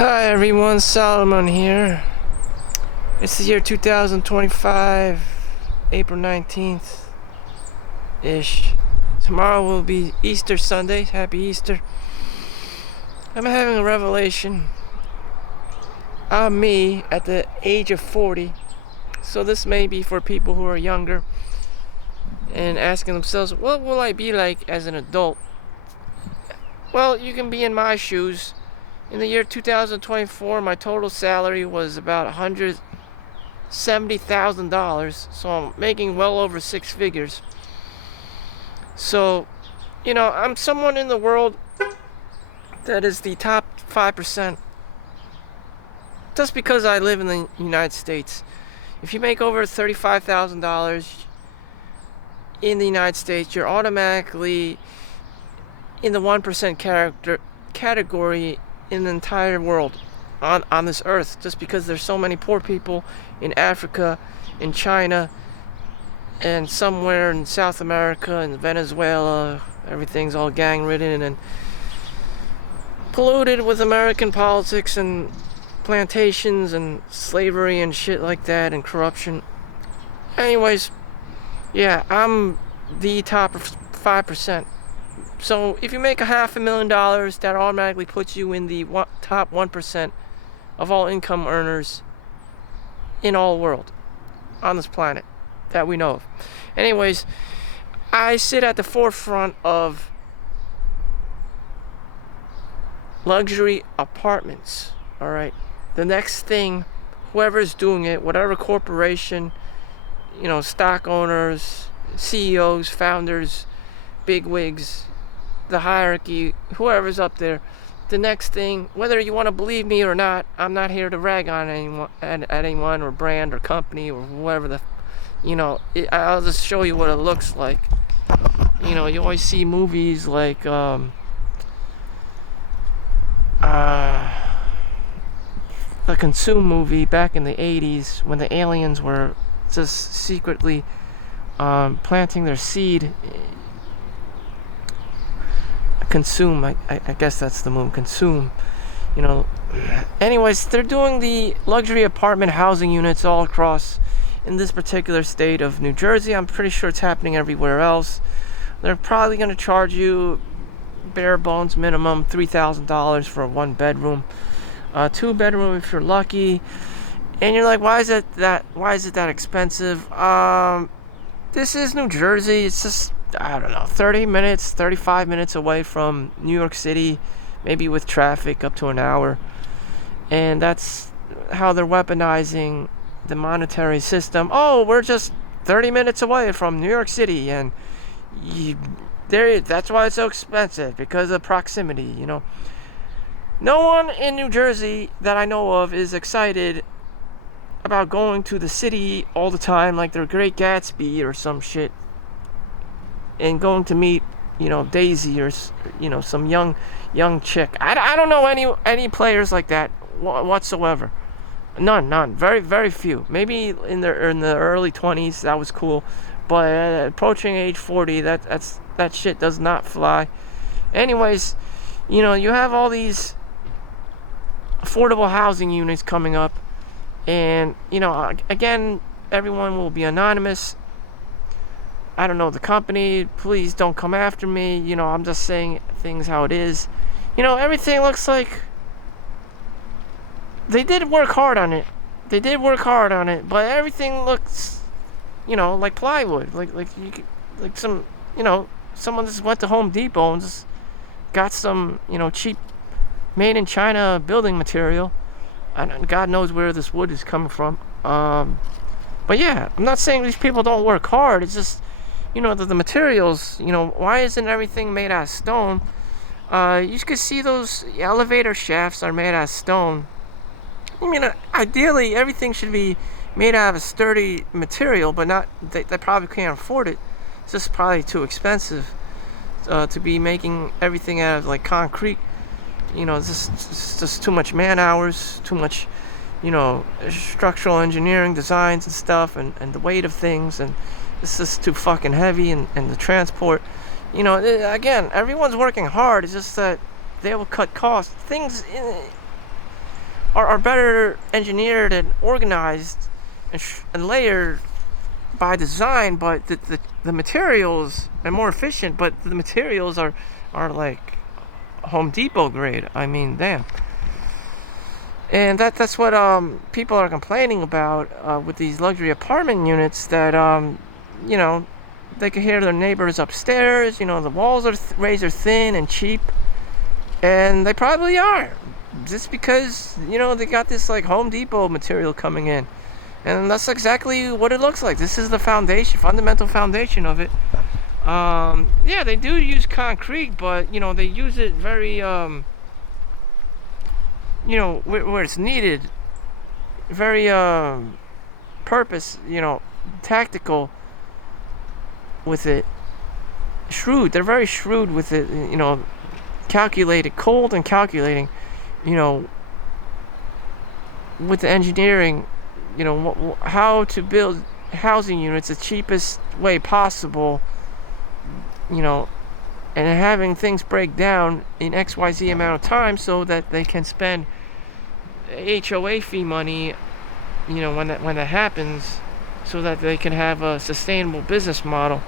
Hi everyone, Solomon here. It's the year 2025, April 19th ish. Tomorrow will be Easter Sunday. Happy Easter. I'm having a revelation. I'm me at the age of 40. So this may be for people who are younger and asking themselves, what will I be like as an adult? Well, you can be in my shoes. In the year 2024, my total salary was about $170,000, so I'm making well over six figures. So, I'm someone in the world that is the top 5%. Just because I live in the United States. If you make over $35,000 in the United States, you're automatically in the 1% category in the entire world on this earth, just because there's so many poor people in Africa, in China, and somewhere in South America and Venezuela. Everything's all gang ridden and polluted with American politics and plantations and slavery and shit like that and corruption. Anyways, yeah, I'm the top 5%. So if you make $500,000, that automatically puts you in the top 1% of all income earners in all world on this planet that we know of. Anyways, I sit at the forefront of luxury apartments. All right, the next thing, whoever's doing it, whatever corporation, stock owners, CEOs, founders, bigwigs, the hierarchy, whoever's up there, the next thing, whether you want to believe me or not, I'm not here to rag on anyone or brand or company or whoever I'll just show you what it looks like. You always see movies like the Consume movie back in the 80s when the aliens were just secretly planting their seed. Consume, I guess that's the movie, Consume. Anyways, they're doing the luxury apartment housing units all across in this particular state of New Jersey. I'm pretty sure it's happening everywhere else. They're probably going to charge you bare bones minimum $3,000 for a 1-bedroom, 2-bedroom if you're lucky. And you're like, why is it that expensive? This is New Jersey. It's just, I don't know, 30 minutes, 35 minutes away from New York City, maybe with traffic up to an hour. And that's how they're weaponizing the monetary system. Oh, we're just 30 minutes away from New York City, and that's why it's so expensive, because of proximity. No one in New Jersey that I know of is excited about going to the city all the time like they're Great Gatsby or some shit, and going to meet, Daisy or, some young chick. I don't know any players like that whatsoever. None. Very, very few. Maybe in the early 20s, that was cool. But approaching age 40, that shit does not fly. Anyways, you have all these affordable housing units coming up. And, again, everyone will be anonymous. I don't know the company. Please don't come after me. I'm just saying things how it is. Everything looks like they did work hard on it. But everything looks, like plywood. Like someone just went to Home Depot and just got some, cheap made in China building material. And God knows where this wood is coming from. But yeah, I'm not saying these people don't work hard. It's just, the materials, why isn't everything made out of stone? You can see those elevator shafts are made out of stone. Ideally, everything should be made out of a sturdy material, but they probably can't afford it. It's just probably too expensive to be making everything out of like concrete. It's just too much man hours, too much, structural engineering designs and stuff, and the weight of things, and it's just too fucking heavy, and the transport. Again, everyone's working hard. It's just that they will cut costs. are better engineered and organized and layered by design, but the materials are more efficient, but the materials are like Home Depot grade. I mean, damn. And that's what people are complaining about with these luxury apartment units, that you know, they can hear their neighbors upstairs. You know, the walls are razor thin and cheap, and they probably are, just because, you know, they got this like Home Depot material coming in, and that's exactly what it looks like. This is the foundation, fundamental foundation of it. Yeah, they do use concrete, but you know, they use it very you know, where it's needed, very purpose, you know, tactical with it, shrewd. They're very shrewd with it, you know, calculated, cold and calculating, you know, with the engineering, you know, how to build housing units the cheapest way possible, you know, and having things break down in XYZ amount of time so that they can spend HOA fee money, you know, when that happens, so that they can have a sustainable business model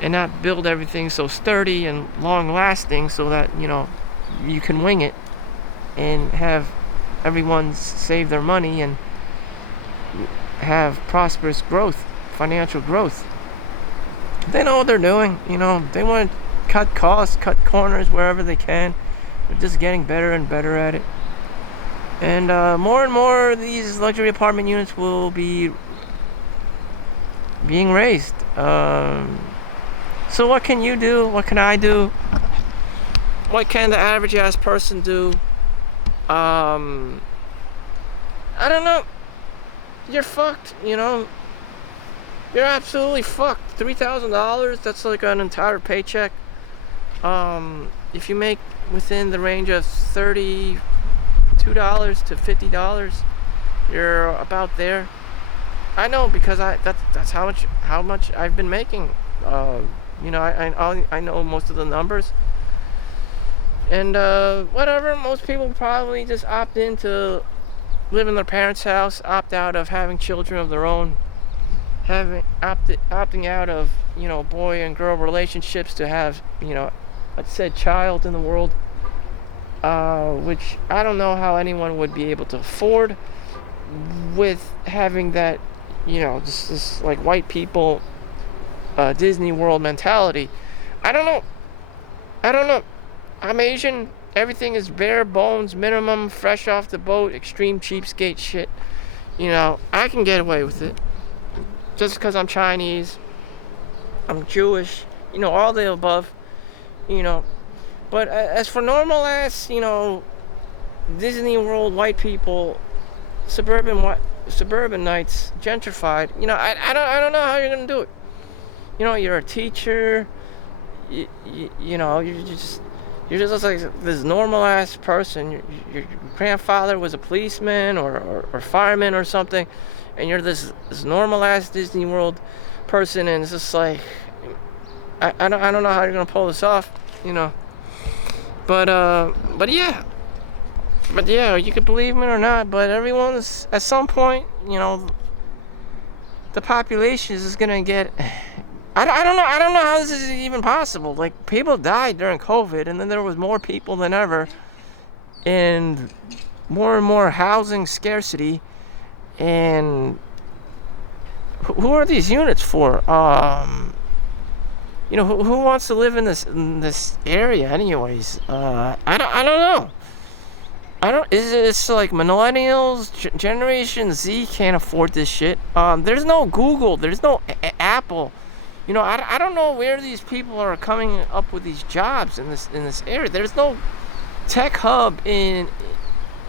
and not build everything so sturdy and long lasting, so that, you know, you can wing it and have everyone save their money and have prosperous growth, financial growth. They know what they're doing, you know. They want to cut costs, cut corners wherever they can. They're just getting better and better at it. And more and more of these luxury apartment units will be being raised. So what can you do? What can I do? What can the average ass person do? I don't know. You're fucked, you know. You're absolutely fucked. $3,000, that's like an entire paycheck. If you make within the range of $32 to $50, you're about there. I know, because that's how much I've been making. You know, I know most of the numbers. And whatever, most people probably just opt in to live in their parents' house, opt out of having children of their own, opting out of, you know, boy and girl relationships to have, you know, a said child in the world, which I don't know how anyone would be able to afford with having that, you know, this like white people Disney World mentality. I don't know. I'm Asian. Everything is bare bones, minimum, fresh off the boat, extreme cheapskate shit. You know, I can get away with it just because I'm Chinese, I'm Jewish, you know, all the above, you know. But as for normal ass, you know, Disney World white people, suburbanites, gentrified, you know, I don't know how you're gonna do it. You know, you're a teacher, you know, you're just like this normal ass person. Your grandfather was a policeman or fireman or something, and you're this normal ass Disney World person, and it's just like, I don't know how you're gonna pull this off, you know. But yeah, you could believe me or not, but everyone's at some point, you know, the population is gonna get. I don't know how this is even possible. Like, people died during COVID, and then there was more people than ever, and more housing scarcity. And who are these units for? You know, who wants to live in this area, anyways? I don't know. It's like millennials, Generation Z can't afford this shit. There's no Google, there's no Apple. You know, I don't know where these people are coming up with these jobs in this area. There's no tech hub in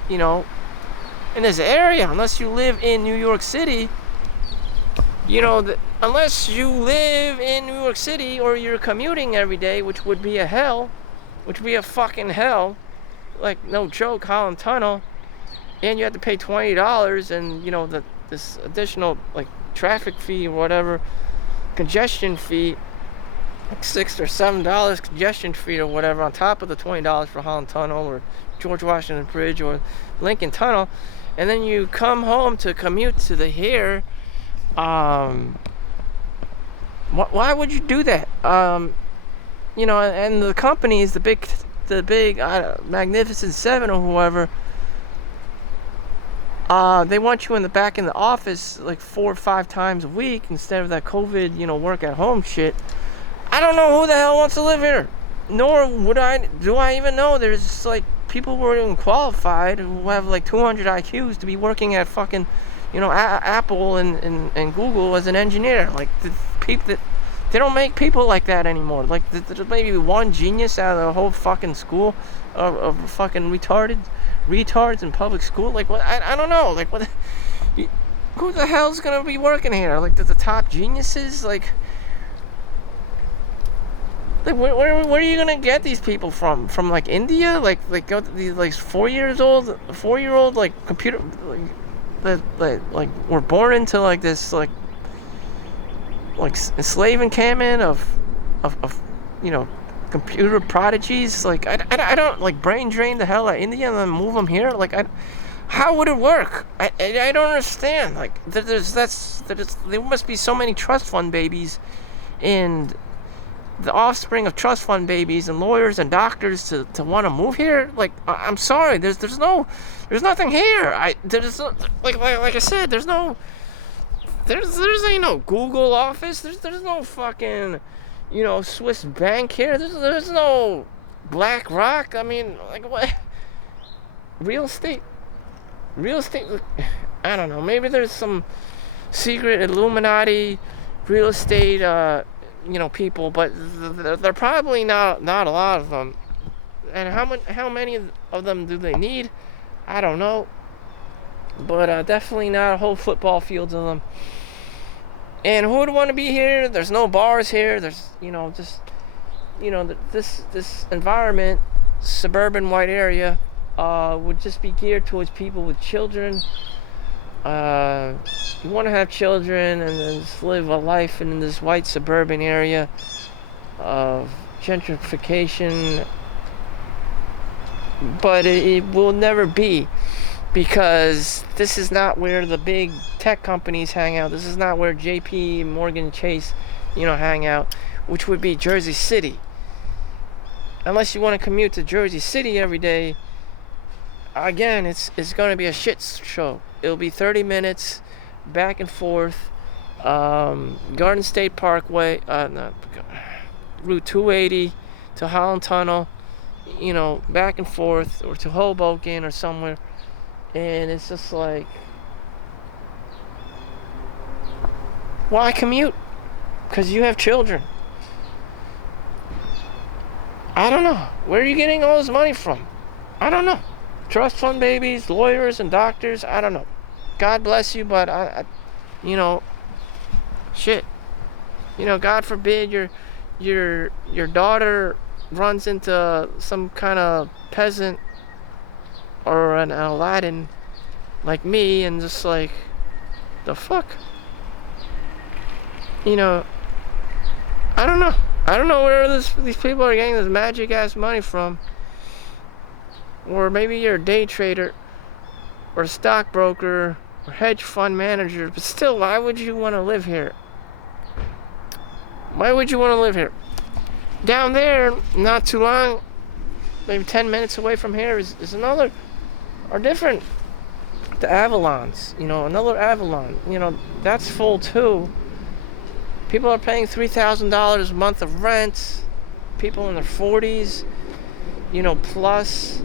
this area unless you live in New York City. You know, unless you live in New York City or you're commuting every day, which would be a fucking hell. Like, no joke, Holland Tunnel, and you have to pay $20, and you know this additional like traffic fee or whatever, congestion fee. like $6 or $7 congestion fee or whatever on top of the $20 for Holland Tunnel or George Washington Bridge or Lincoln Tunnel, and then you come home to commute to the here. Why would you do that? And the companies, the big Magnificent Seven or whoever, they want you in the office like 4 or 5 times a week instead of that COVID, work at home shit. I don't know who the hell wants to live here. Nor do I even know there's like people who are even qualified who have like 200 IQs to be working at fucking, Apple and Google as an engineer. Like the people that they don't make people like that anymore. Like there's maybe one genius out of the whole fucking school of fucking retards in public school. Like what? I don't know. Like what? Who the hell's gonna be working here? Like the top geniuses? Like where are you gonna get these people from? From like India? Like these like 4-year-old like computer like were born into like this like slave encampment of computer prodigies. Like I don't like brain drain the hell out of India and then move them here. Like how would it work? I don't understand. Like there must be so many trust fund babies and the offspring of trust fund babies and lawyers and doctors to want to move here. Like I'm sorry, there's nothing here. There's like I said, there's ain't no Google office. There's no fucking Swiss bank here. There's no BlackRock. I mean, like what? Real estate. I don't know. Maybe there's some secret Illuminati real estate people, but they're probably not a lot of them. And how many of them do they need? I don't know. But definitely not a whole football fields of them. And who would want to be here? There's no bars here. There's this environment, suburban white area, would just be geared towards people with children. You want to have children and then just live a life in this white suburban area of gentrification, but it will never be, because this is not where the big tech companies hang out. This is not where JP Morgan Chase hang out, which would be Jersey City. Unless you want to commute to Jersey City every day, again, it's going to be a shit show. It'll be 30 minutes back and forth, Garden State Parkway, Route 280 to Holland Tunnel, back and forth, or to Hoboken or somewhere. And it's just like, why commute? Because you have children. I don't know. Where are you getting all this money from? I don't know. Trust fund babies, lawyers, and doctors. I don't know. God bless you, but shit. God forbid your daughter runs into some kind of peasant or an Aladdin like me and just like, the fuck? I don't know. I don't know where these people are getting this magic ass money from. Or maybe you're a day trader or a stockbroker or hedge fund manager, but still, why would you want to live here? Why would you want to live here? Down there, not too long, maybe 10 minutes away from here is another, or different, the Avalons, another Avalon, that's full too. People are paying $3,000 a month of rent, people in their 40s, plus,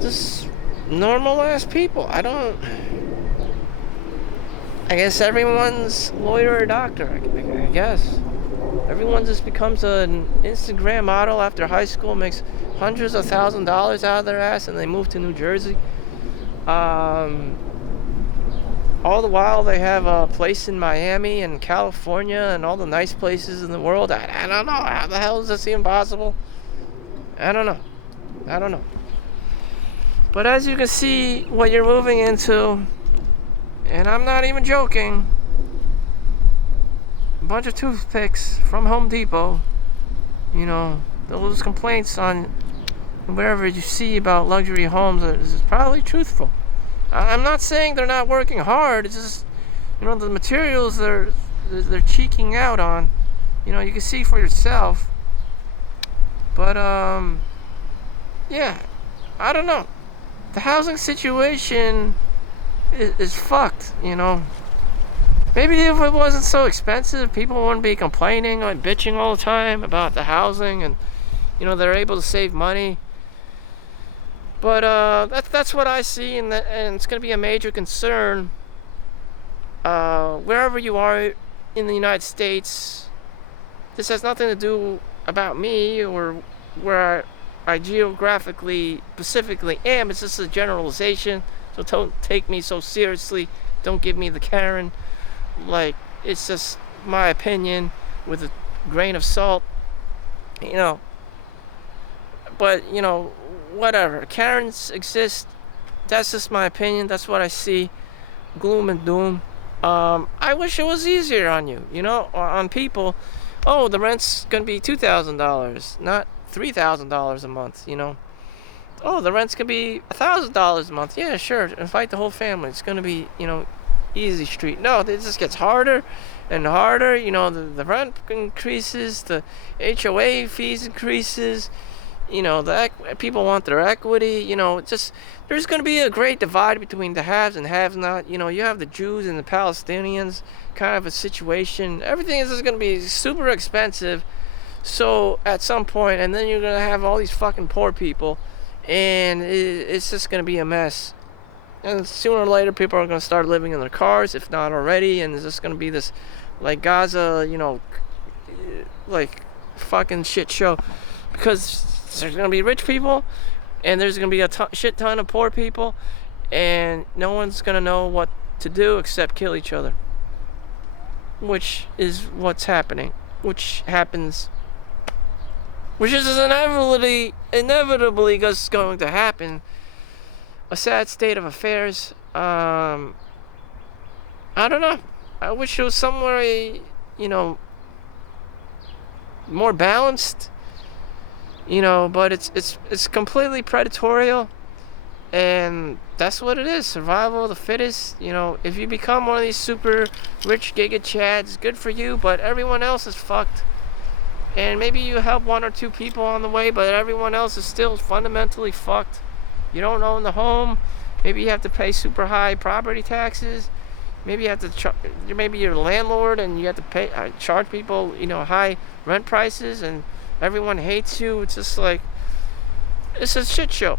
just normal ass people. I guess everyone's lawyer or doctor, I guess. Everyone just becomes an Instagram model after high school, makes hundreds of $1,000s out of their ass, and they move to New Jersey. All the while they have a place in Miami and California and all the nice places in the world. I don't know. How the hell is this even possible? I don't know. But as you can see, what you're moving into, and I'm not even joking, a bunch of toothpicks from Home Depot You know, those complaints on wherever you see about luxury homes is probably truthful. I'm not saying they're not working hard. It's just, you know, the materials they're cheeking out on. You know, you can see for yourself. But yeah, I don't know. The housing situation is fucked. You know, maybe if it wasn't so expensive, people wouldn't be complaining or bitching all the time about the housing, and you know they're able to save money. But that's what I see, and it's going to be a major concern wherever you are in the United States. This has nothing to do about me or where I geographically, specifically am. It's just a generalization, so don't take me so seriously. Don't give me the Karen. Like, it's just my opinion with a grain of salt, you know. But, you know, whatever. Karens exist. That's just my opinion. That's what I see. Gloom and doom. I wish it was easier on you, you know, on people. Oh, the rent's gonna be $2,000, not $3,000 a month, you know. Oh, the rent's gonna be $1,000 a month. Yeah, sure. Invite the whole family. It's gonna be, you know, easy street. No, it just gets harder and harder. You know, the rent increases, the HOA fees increases. You know, people want their equity. You know, just there's going to be a great divide between the haves and have not. You know, you have the Jews and the Palestinians, kind of a situation. Everything is just going to be super expensive. So at some point, and then you're going to have all these fucking poor people, and it's just going to be a mess. And sooner or later, people are going to start living in their cars, if not already, and it's just going to be this, like, Gaza, you know, like, fucking shit show. Because there's going to be rich people, and there's going to be a shit ton of poor people, and no one's going to know what to do except kill each other. Which is what's happening. Which happens. Which is inevitably just going to happen. A sad state of affairs. I don't know. I wish it was somewhere, you know, more balanced. You know, but it's completely predatorial, and that's what it is. Survival of the fittest. You know, if you become one of these super rich giga chads, good for you, but everyone else is fucked. And maybe you help one or two people on the way, but everyone else is still fundamentally fucked. You don't own the home. Maybe you have to pay super high property taxes. Maybe you have to maybe you're a landlord and you have to charge people, you know, high rent prices, and everyone hates you. It's just like, it's a shit show.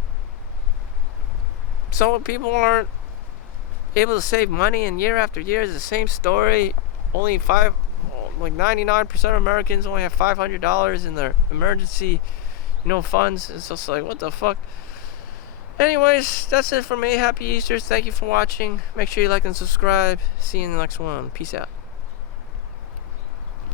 So people aren't able to save money, and year after year is the same story. Only 99% of Americans only have $500 in their emergency, you know, funds. It's just like, what the fuck? Anyways, that's it for me. Happy Easter. Thank you for watching. Make sure you like and subscribe. See you in the next one. Peace out.